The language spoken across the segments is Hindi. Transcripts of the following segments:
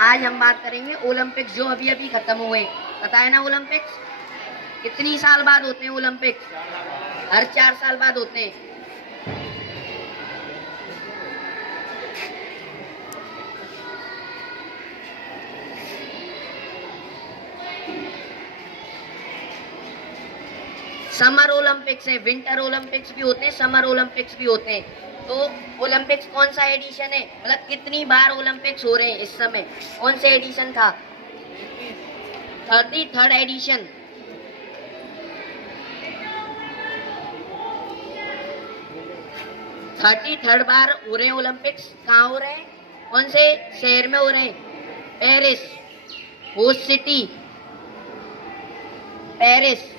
आज हम बात करेंगे ओलंपिक्स जो अभी अभी खत्म हुए। पता है ना ओलंपिक्स कितनी साल बाद होते हैं? ओलंपिक्स हर 4 साल बाद होते हैं। समर ओलंपिक्स है, विंटर ओलंपिक्स भी होते हैं, समर ओलंपिक्स भी होते हैं। तो ओलंपिक्स कौन सा एडिशन है, मतलब कितनी बार ओलंपिक्स हो रहे हैं इस समय? कौन सा एडिशन था? 33rd addition. 33rd बार हो रहे हैं ओलंपिक्स। कहाँ हो रहे हैं? कौन से शहर में हो रहे हैं? Paris, host city Paris.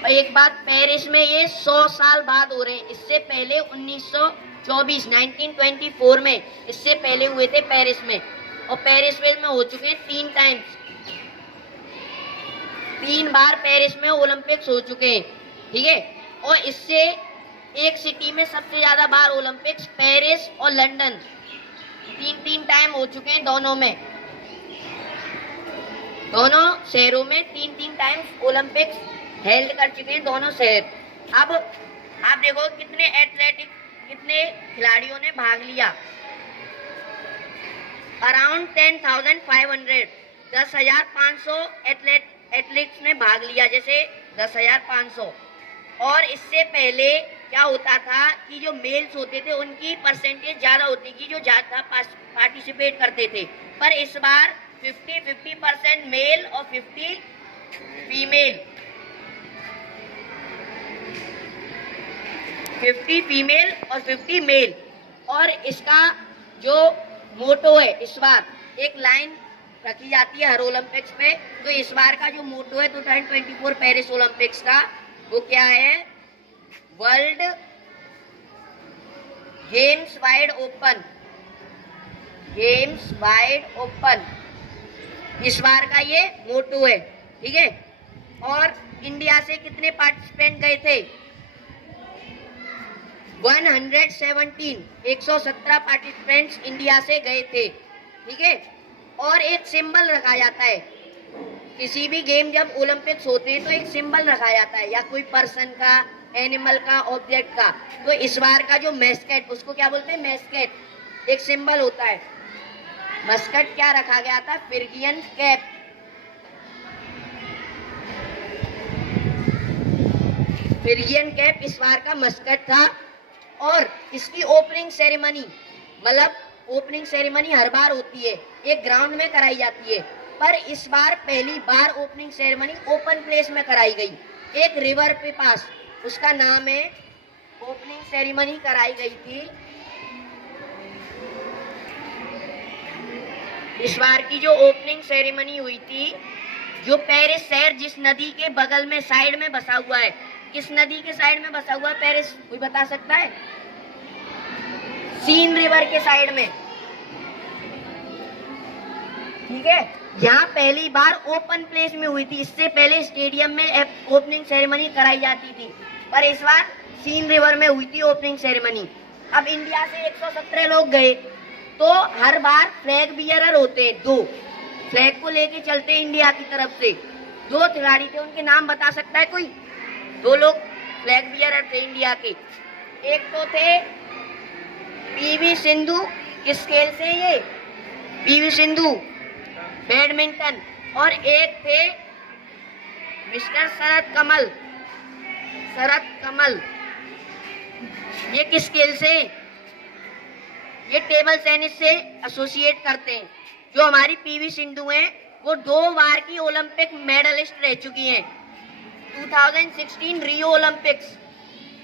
और एक बात, पेरिस में ये 100 साल बाद हो रहे हैं। इससे पहले 1924 में इससे पहले हुए थे पेरिस में। और पेरिस में हो चुके हैं 3 टाइम्स, 3 बार पेरिस में ओलंपिक्स हो चुके हैं, ठीक है। और इससे एक सिटी में सबसे ज्यादा बार ओलंपिक्स पेरिस और लंदन, 3 टाइम हो चुके हैं दोनों में, दोनों शहरों में 3 टाइम्स ओलंपिक्स हेल्ड कर चुके हैं दोनों शहर। अब आप देखो कितने खिलाड़ियों ने भाग लिया। अराउंड 10,500, 10,500 एथलीट्स ने भाग लिया, जैसे 10,500। और इससे पहले क्या होता था कि जो मेल्स होते थे उनकी परसेंटेज ज्यादा होती थी, जो ज्यादा पार्टिसिपेट करते थे। पर इस बार 50% मेल और 50 फीमेल, 50 फीमेल और 50 मेल। और इसका जो मोटो है, इस बार एक लाइन रखी जाती है हर ओलंपिक्स में। तो इस बार का जो मोटो है 2024 पेरिस ओलंपिक्स का, वो क्या है? World games wide open, games wide open, इस बार का ये मोटो है, ठीक है। और इंडिया से कितने पार्टिसिपेंट गए थे? 117 पार्टिसिपेंट्स इंडिया से गए थे, ठीक है। और एक सिंबल रखा जाता है किसी भी गेम, जब ओलंपिक्स होते हैं तो एक सिंबल रखा जाता है, या कोई पर्सन का, एनिमल का, ऑब्जेक्ट का। तो इस बार का जो मैस्केट, उसको क्या बोलते हैं? मैस्केट, एक सिंबल होता है। मस्कट क्या रखा गया था? फिरगियन कैप, फिरगियन कैप इस बार का मस्कट था। और इसकी ओपनिंग सेरेमनी, मतलब ओपनिंग सेरेमनी हर बार होती है, एक ग्राउंड में कराई जाती है। पर इस बार पहली बार ओपनिंग सेरेमनी ओपन प्लेस में कराई गई, एक रिवर के पास, उसका नाम है, ओपनिंग सेरेमनी कराई गई थी। इस बार की जो ओपनिंग सेरेमनी हुई थी, जो पेरिस शहर जिस नदी के बगल में साइड में बसा हुआ है, किस नदी के साइड में बसा हुआ है पेरिस, कोई बता सकता है? सीन रिवर के साइड में, ठीक है। यहाँ पहली बार ओपन प्लेस में हुई थी, इससे पहले स्टेडियम में ओपनिंग सेरेमनी कराई जाती थी, पर इस बार सीन रिवर में हुई थी ओपनिंग सेरेमनी। अब इंडिया से 117 लोग गए, तो हर बार फ्लैग बियरर होते हैं, 2 फ्लैग को लेके चलते हैं इंडिया की तरफ से। 2 खिलाड़ी थे, उनके नाम बता सकता है कोई? 2 लोग फ्लैग बियरर थे इंडिया के। एक तो थे पीवी सिंधु, किस खेल से? ये पीवी सिंधु बैडमिंटन। और एक थे मिस्टर शरद कमल, ये किस खेल से? ये टेबल टेनिस से एसोसिएट करते हैं। जो हमारी पीवी सिंधु हैं, वो 2 बार की ओलंपिक मेडलिस्ट रह चुकी हैं। 2016 रियो ओलंपिक्स,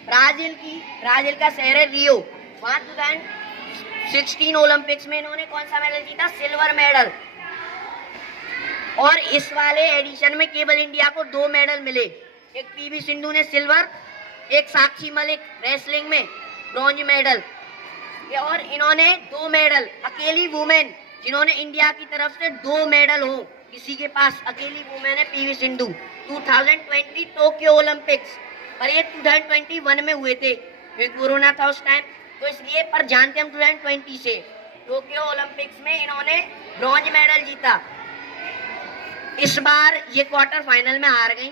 ब्राजील का शहर है रियो, वहां 2016 ओलंपिक्स में इन्होंने कौन सा मेडल जीता? Silver medal. और इस वाले एडिशन में केवल इंडिया को 2 मेडल मिले, एक पीवी सिंधु ने सिल्वर, एक साक्षी मलिक रेसलिंग में ब्रॉन्ज मेडल। और इन्होंने 2 मेडल, अकेली वुमेन जिन्होंने इंडिया की तरफ से 2 मेडल हो, किसी के पास अकेली वुमेन है पीवी सिंधु। 2020 टोक्यो ओलंपिक्स, पर ये 2021 में हुए थे, कोरोना था उस टाइम, तो इसलिए, पर जानते हम 2020 से। टोक्यो ओलंपिक्स में इन्होंने ब्रॉन्ज मेडल जीता। इस बार ये क्वार्टर फाइनल में हार गई,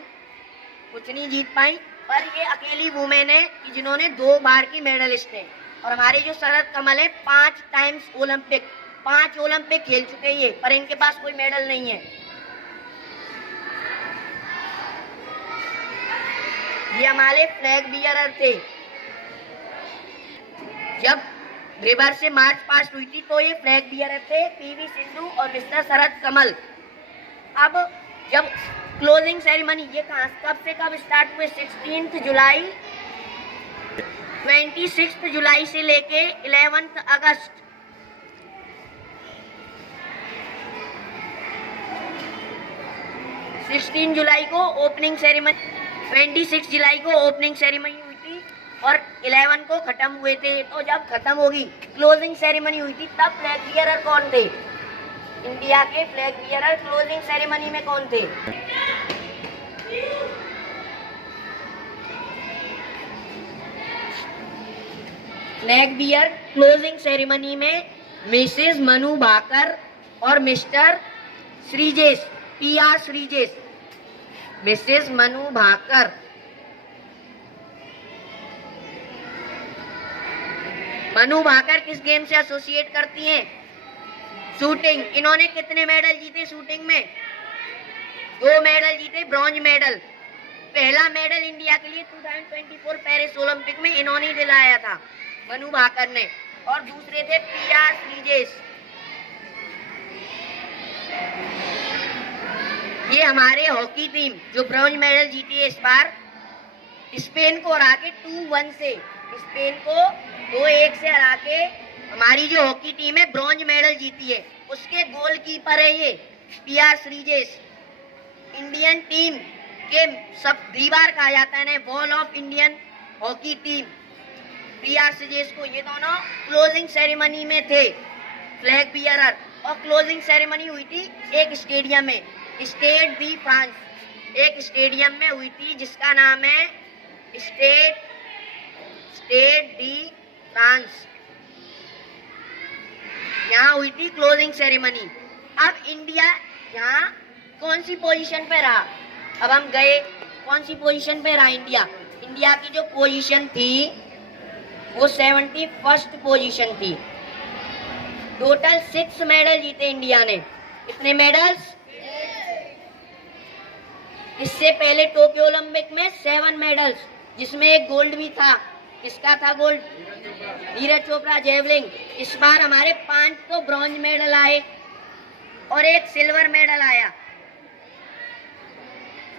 कुछ नहीं जीत पाई, पर ये अकेली वुमेन है कि जिन्होंने 2 बार की मेडलिस्ट है। और हमारे जो शरद कमल है 5 टाइम्स ओलंपिक, 5 ओलंपिक खेल चुके हैं ये, पर इनके पास कोई मेडल नहीं है। ये हमारे फ्लैग बियरर थे। जब रिवर से मार्च पास्ट हुई थी तो ये फ्लैग बियरर थे, पीवी सिंधु और मिस्टर शरद कमल। अब जब क्लोजिंग सेरेमनी ये कब से कब स्टार्ट हुए? 16 जुलाई, 26 जुलाई से लेके 11 अगस्त। 16 जुलाई को ओपनिंग सेरेमनी, 26 जुलाई को ओपनिंग सेरेमनी हुई थी और 11 को खत्म हुए थे। तो जब खत्म होगी क्लोजिंग सेरेमनी हुई थी, तब फ्लैग बियरर कौन थे? इंडिया के फ्लैग बियरर क्लोजिंग सेरेमनी में कौन थे? फ्लैग बियर क्लोजिंग सेरेमनी में मिसेस मनु भाकर और mister Sreejesh, PR Sreejesh. Mrs Manu Bhaker, Manu Bhaker किस गेम से एसोसिएट करती हैं? शूटिंग। इन्होंने कितने मेडल जीते शूटिंग में? 2 मेडल जीते, ब्रॉन्ज मेडल। पहला मेडल इंडिया के लिए 2024 पेरिस ओलंपिक में इन्होंने दिलाया था, मनु भाकर ने, और दूसरे थे PR श्रीजेश। ये हमारे हॉकी टीम जो ब्रॉन्ज मेडल जीती है इस बार, स्पेन को हरा के 2-1 से, स्पेन को 2-1 से हरा के हमारी जो हॉकी टीम है ब्रॉन्ज मेडल जीती है। उसके गोलकीपर है ये PR श्रीजेश। इंडियन टीम के सब दीवार कहा जाता है ना, wall of Indian hockey team, PR Sreejesh को। ये दोनों क्लोजिंग सेरेमनी में थे, फ्लैग बियरर। और क्लोजिंग सेरेमनी हुई थी एक स्टेडियम में, स्टेड डी फ्रांस, एक स्टेडियम में हुई थी जिसका नाम है स्टेड डी फ्रांस। यहाँ हुई थी क्लोजिंग सेरेमनी। अब इंडिया यहाँ कौन सी पोजीशन पे रहा? अब हम गए, कौन सी पोजीशन पे रहा इंडिया? इंडिया की जो पोजीशन थी वो 71st पोजीशन थी। टोटल 6 मेडल जीते इंडिया ने। कितने मेडल्स? इससे पहले टोक्यो ओलंपिक में 7 मेडल्स, जिसमें एक गोल्ड भी था। किसका था गोल्ड? नीरज चोपड़ा, जेवलिंग। इस बार हमारे 5 तो ब्रॉन्ज मेडल आए और एक सिल्वर मेडल आया,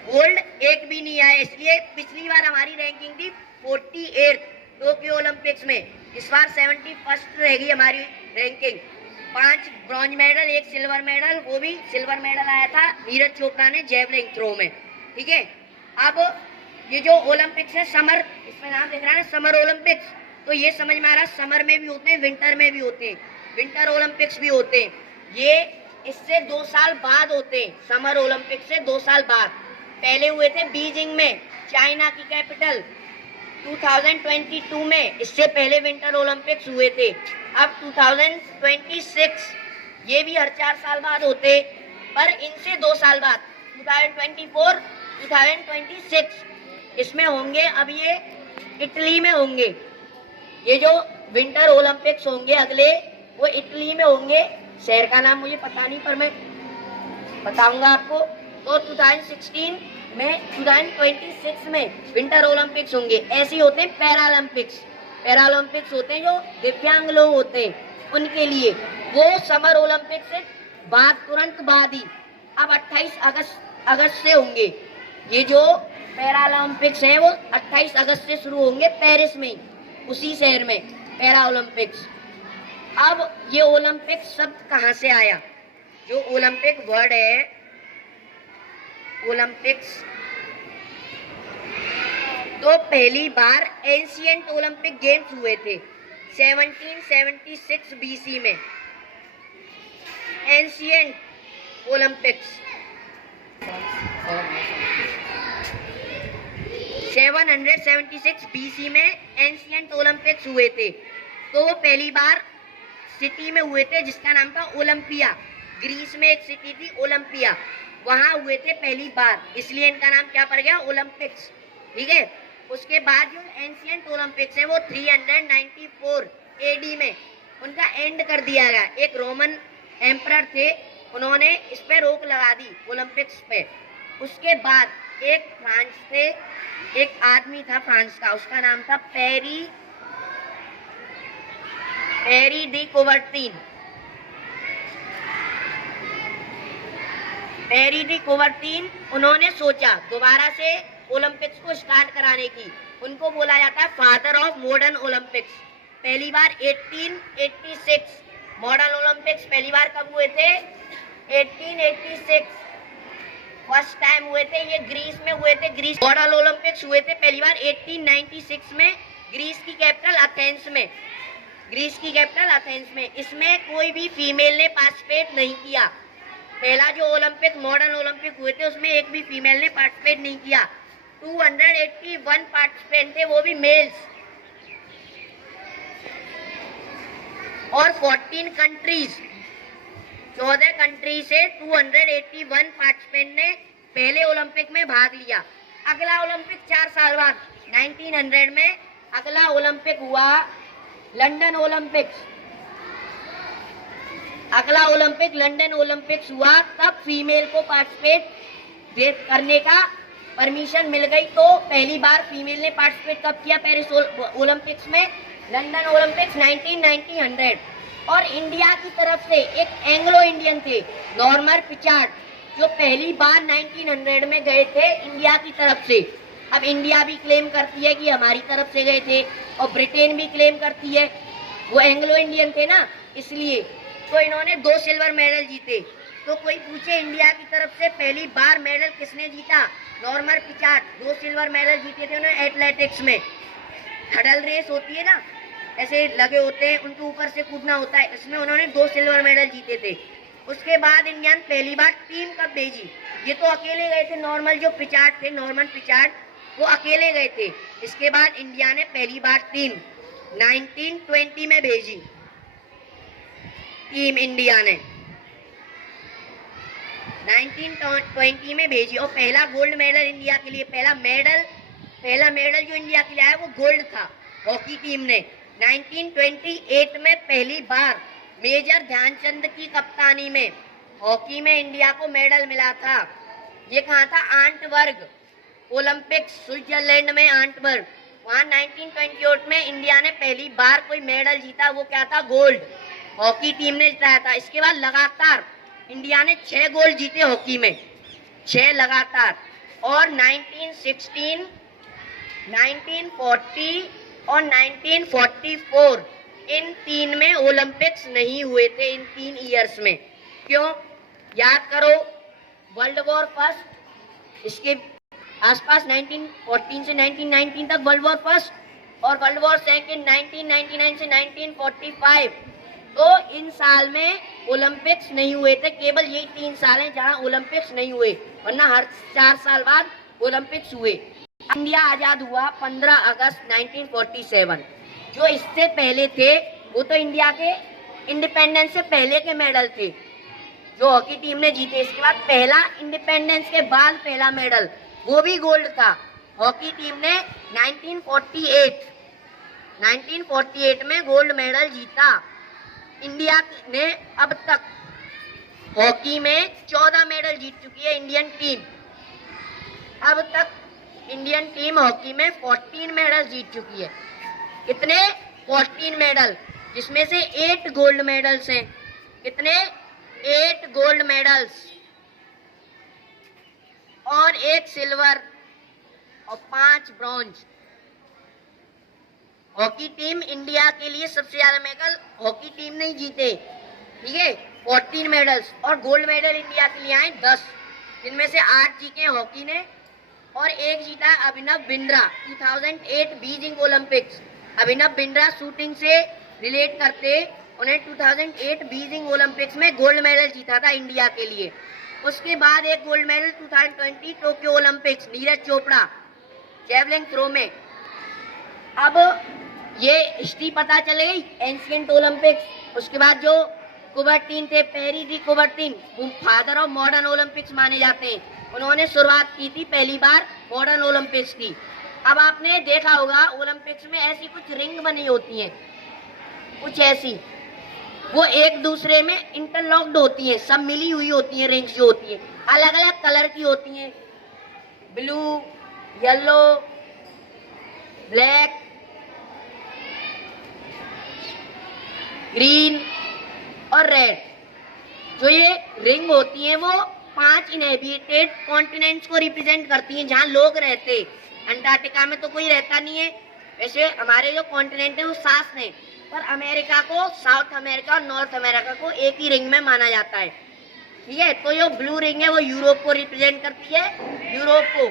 गोल्ड एक भी नहीं आया। इसलिए पिछली बार हमारी रैंकिंग थी 48 टोक्यो ओलंपिक्स में, इस बार 71st रहेगी हमारी रैंकिंग। 5 ब्रॉन्ज मेडल, एक सिल्वर मेडल, वो भी सिल्वर मेडल आया था नीरज चोपड़ा ने जेवलिंग थ्रो में। ठीक है, अब ये जो ओलंपिक्स है समर, इसमें नाम दिख रहा है ना समर ओलंपिक्स, तो ये समझ में आ रहा, समर में भी होते हैं, विंटर में भी होते हैं, विंटर ओलंपिक्स भी होते हैं। ये इससे 2 साल बाद होते हैं, समर ओलंपिक्स से 2 साल बाद। पहले हुए थे बीजिंग में, चाइना की कैपिटल, 2022 में। इससे पहले विंटर ओलंपिक्स हुए थे। अब 2026, ये भी हर 4 साल बाद होते, पर इनसे 2 साल बाद 2024, 2026 इसमें होंगे। अब ये इटली में होंगे, ये जो विंटर ओलंपिक्स होंगे अगले, वो इटली में होंगे। शहर का नाम मुझे पता नहीं, पर मैं बताऊंगा आपको। तो 2016 में, 2026 में विंटर ओलंपिक्स होंगे। ऐसे होते हैं पैरालंपिक्स, पैरालंपिक्स होते हैं जो दिव्यांग लोग होते हैं उनके लिए, वो समर ओलंपिक्स से बाद, तुरंत बाद ही। अब 28 अगस्त से होंगे। ये जो पैरालंपिक्स हैं वो 28 अगस्त से शुरू होंगे पेरिस में, उसी शहर में पैरा ओलंपिक्स। अब ये ओलंपिक शब्द कहाँ से आया? जो ओलंपिक वर्ड है, ओलंपिक्स, तो पहली बार एंशिएंट ओलंपिक गेम्स हुए थे 1776 BC में। एंशिएंट ओलंपिक्स 776 BC में एंशिएंट ओलंपिक्स हुए थे। तो वो पहली बार सिटी में हुए थे जिसका नाम था ओलंपिया। ग्रीस में एक सिटी थी ओलंपिया, वहां हुए थे पहली बार, इसलिए इनका नाम क्या पड़ गया, ओलंपिक्स। ठीक है। उसके बाद जो एंशियंट ओलंपिक्स है वो 394 एडी में उनका एंड कर दिया गया। एक रोमन एम्परर थे, उन्होंने इस पे रोक लगा दी ओलंपिक्स पे। उसके बाद एक फ्रांस से एक आदमी था फ्रांस का, उसका नाम था peri D Coubertin. Peri D Coubertin, उन्होंने सोचा दोबारा से ओलंपिक्स को स्टार्ट कराने की। उनको बोला जाता है फादर ऑफ मॉडर्न ओलंपिक्स। पहली बार 1886 मॉडर्न ओलंपिक्स पहली बार कब हुए थे, 1886 फर्स्ट टाइम हुए थे, ये ग्रीस में हुए थे। ग्रीस मॉडर्न ओलंपिक्स हुए थे पहली बार 1896 में, ग्रीस की कैपिटल एथेंस में। ग्रीस की कैपिटल एथेंस में। इसमें कोई भी फीमेल ने पार्टिसिपेट नहीं किया। पहला जो ओलंपिक मॉडर्न ओलंपिक हुए थे उसमें एक भी फीमेल ने पार्टिसिपेट नहीं किया। 281 पार्टिसिपेंट थे, वो भी मेल्स, और 14 कंट्रीज, 14 कंट्री से 281 पार्टिसिपेंट ने पहले ओलंपिक में भाग लिया। अगला ओलंपिक 4 साल बाद 1900 में अगला ओलंपिक हुआ लंदन ओलंपिक्स। अगला ओलंपिक लंदन ओलंपिक्स हुआ, तब फीमेल को पार्टिसिपेट करने का परमिशन मिल गई। तो पहली बार फीमेल ने पार्टिसिपेट कब किया, पेरिस ओलंपिक्स में, लंदन ओलंपिक्स 1900। और इंडिया की तरफ से एक एंग्लो इंडियन थे नॉर्मन पिचार्ड, जो पहली बार 1900 में गए थे इंडिया की तरफ से। अब इंडिया भी क्लेम करती है कि हमारी तरफ से गए थे, और ब्रिटेन भी क्लेम करती है, वो एंग्लो इंडियन थे ना, इसलिए। तो इन्होंने 2 सिल्वर मेडल जीते। तो कोई पूछे इंडिया की तरफ से पहली बार मेडल किसने जीता, नॉर्मन पिचार्ड। 2 सिल्वर मेडल जीते थे उन्होंने एथलेटिक्स में। हडल रेस होती है ना, ऐसे लगे होते हैं, उनके ऊपर से कूदना होता है, इसमें उन्होंने 2 सिल्वर मेडल जीते थे। उसके बाद इंडिया ने पहली बार टीम कब भेजी, ये तो अकेले गए थे, नॉर्मन पिचार्ड वो अकेले गए थे। इसके बाद इंडिया ने पहली बार टीम 1920 में भेजी, टीम इंडिया ने 1920 में भेजी, और पहला गोल्ड मेडल इंडिया के लिए, पहला मेडल जो इंडिया के लिए आया वो गोल्ड था हॉकी टीम ने। 1928 में पहली बार मेजर ध्यानचंद की कप्तानी में हॉकी में इंडिया को मेडल मिला था। ये कहाँ था, आंटवर्ग ओलंपिक्स, स्विट्जरलैंड में आंटवर्ग। वहाँ 1928 में इंडिया ने पहली बार कोई मेडल जीता, वो क्या था, गोल्ड, हॉकी टीम ने जिताया था। इसके बाद लगातार इंडिया ने 6 गोल्ड जीते हॉकी में, 6 लगातार। और 1916, 1940 और 1944 इन 3 में ओलंपिक्स नहीं हुए थे, इन 3 ईयर्स में। क्यों, याद करो, वर्ल्ड वॉर फर्स्ट, इसके आसपास 1914 से 1919 तक वर्ल्ड वॉर फर्स्ट, और वर्ल्ड वॉर सेकेंड 1999 से 1945। तो इन साल में ओलंपिक्स नहीं हुए थे, केवल यही 3 साल हैं जहां ओलंपिक्स नहीं हुए, वरना हर 4 साल बाद ओलंपिक्स हुए। इंडिया आजाद हुआ 15 अगस्त 1947। जो इससे पहले थे वो तो इंडिया के इंडिपेंडेंस से पहले के मेडल थे जो हॉकी टीम ने जीते। इसके बाद पहला इंडिपेंडेंस के बाद पहला मेडल, वो भी गोल्ड था, हॉकी टीम ने 1948 में गोल्ड मेडल जीता। इंडिया ने अब तक हॉकी में 14 मेडल जीत चुकी है इंडियन टीम। अब तक इंडियन टीम हॉकी में 14 मेडल जीत चुकी है। कितने, 14 मेडल, जिसमें से 8 गोल्ड मेडल्स हैं। कितने, 8 गोल्ड मेडल्स, और 1 सिल्वर और 5 ब्रॉन्ज। हॉकी टीम इंडिया के लिए सबसे ज्यादा मेडल हॉकी टीम ने जीते, ठीक है, 14 मेडल्स। और गोल्ड मेडल इंडिया के लिए आए 10, जिनमें से 8 जीते हॉकी ने, और 1 जीता Abhinav Bindra 2008 Beijing Olympics. Abhinav Bindra shooting से रिलेट करते, उन्हें 2008 बीजिंग ओलंपिक्स में गोल्ड मेडल जीता था इंडिया के लिए। उसके बाद एक gold medal 2020 Tokyo Olympics, Neeraj Chopra javelin throw में। अब ये हिस्ट्री पता चल गई एंशिएंट ओलंपिक्स। उसके बाद जो कुबर्टीन थे, पेरी डी कुबर्टीन, वो फादर ऑफ मॉडर्न ओलंपिक्स माने जाते हैं। उन्होंने शुरुआत की थी पहली बार मॉडर्न ओलंपिक्स की। अब आपने देखा होगा ओलंपिक्स में ऐसी कुछ रिंग बनी होती हैं, कुछ ऐसी, वो एक दूसरे में इंटरलॉक्ड होती हैं, सब मिली हुई होती हैं। रिंग्स जो होती हैं अलग अलग कलर की होती हैं, ब्लू, येलो, ब्लैक, ग्रीन और रेड। जो ये रिंग होती हैं वो 5 इनहेबिटेड कॉन्टिनेंट्स को रिप्रेजेंट करती हैं, जहाँ लोग रहते। अंटार्कटिका में तो कोई रहता नहीं है। वैसे हमारे जो कॉन्टिनेंट है वो 7 हैं, पर अमेरिका को, साउथ अमेरिका और नॉर्थ अमेरिका को एक ही रिंग में माना जाता है। ठीक है, तो जो ब्लू रिंग है वो यूरोप को रिप्रेजेंट करती है, यूरोप को।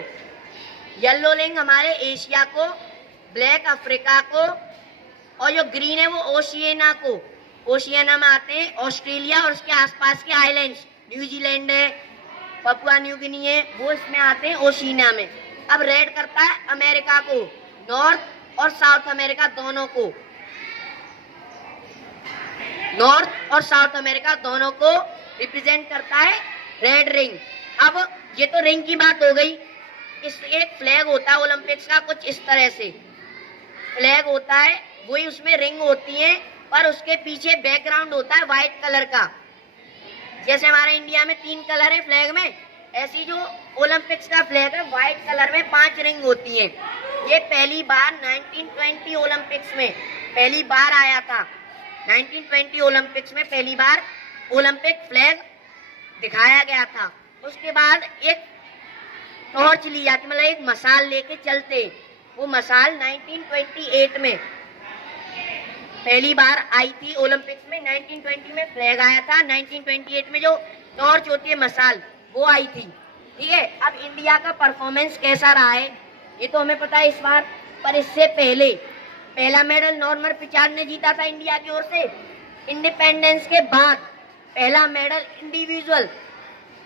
येलो रिंग हमारे एशिया को, ब्लैक अफ्रीका को, और जो ग्रीन है वो ओशियाना को। ओशियाना में आते हैं ऑस्ट्रेलिया और उसके आसपास के आइलैंड्स, न्यूजीलैंड है, पपुआ न्यू गिनी है, वो इसमें आते हैं ओशियाना में। अब रेड करता है अमेरिका को, नॉर्थ और साउथ अमेरिका दोनों को, नॉर्थ और साउथ अमेरिका दोनों को रिप्रेजेंट करता है रेड रिंग। अब ये तो रिंग की बात हो गई। इस एक फ्लैग होता है ओलंपिक्स का, कुछ इस तरह से फ्लैग होता है, वही उसमें रिंग होती है, पर उसके पीछे बैकग्राउंड होता है व्हाइट कलर का। जैसे हमारे इंडिया में 3 कलर है फ्लैग में, ऐसी जो ओलंपिक्स का फ्लैग है व्हाइट कलर में 5 रिंग होती हैं। ये पहली बार 1920 ओलंपिक्स में पहली बार आया था। 1920 ओलंपिक्स में पहली बार ओलंपिक फ्लैग दिखाया गया था। उसके बाद एक टॉर्च ली जाती, मतलब एक मशाल लेके चलते। वो मशाल 1928 में पहली बार आई थी ओलंपिक्स में। 1920 में फ्लैग आया था, 1928 में जो टॉर्च होती है मशाल वो आई थी। ठीक है, अब इंडिया का परफॉर्मेंस कैसा रहा है ये तो हमें पता है इस बार, पर इससे पहले पहला मेडल नॉर्मन पिचार्ड ने जीता था इंडिया की ओर से। इंडिपेंडेंस के बाद पहला मेडल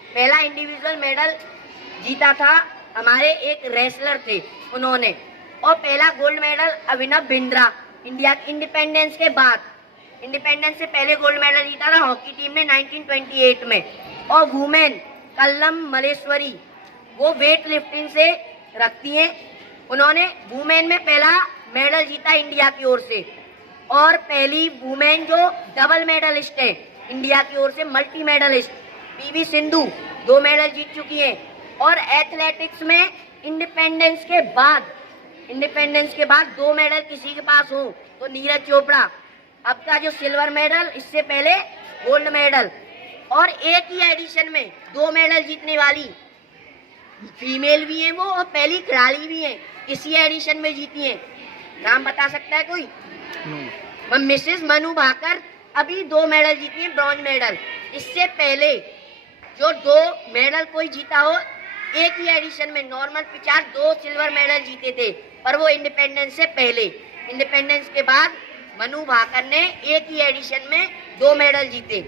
पहला इंडिविजुअल मेडल जीता था हमारे एक रेसलर थे उन्होंने। और पहला gold medal Abhinav Bindra, India independence के बाद, इंडिपेंडेंस से पहले गोल्ड मेडल जीता था हॉकी टीम ने 1928 में। और वुमेन कल्लम मलेश्वरी, वो वेट लिफ्टिंग से रखती हैं, उन्होंने वुमेन में पहला मेडल जीता इंडिया की ओर से। और पहली वुमेन जो डबल मेडलिस्ट है इंडिया की ओर से, multi medallist, PV Sindhu 2 medal जीत चुकी हैं। और एथलेटिक्स में इंडिपेंडेंस के बाद 2 मेडल किसी के पास हो तो नीरज चोपड़ा। अब का जो सिल्वर मेडल, इससे पहले गोल्ड मेडल। और एक ही एडिशन में 2 मेडल जीतने वाली फीमेल भी है वो, और पहली खिलाड़ी भी है इसी एडिशन में जीती है। नाम बता सकता है कोई? मिसेस मनु भाकर अभी 2 मेडल जीती है, ब्रॉन्ज मेडल। इससे पहले जो 2 मेडल कोई जीता हो एक ही एडिशन में, नॉर्मन पिचार्ड 2 सिल्वर मेडल जीते थे, पर वो इंडिपेंडेंस से पहले। इंडिपेंडेंस के बाद मनु भाकर ने एक ही एडिशन में 2 मेडल जीते।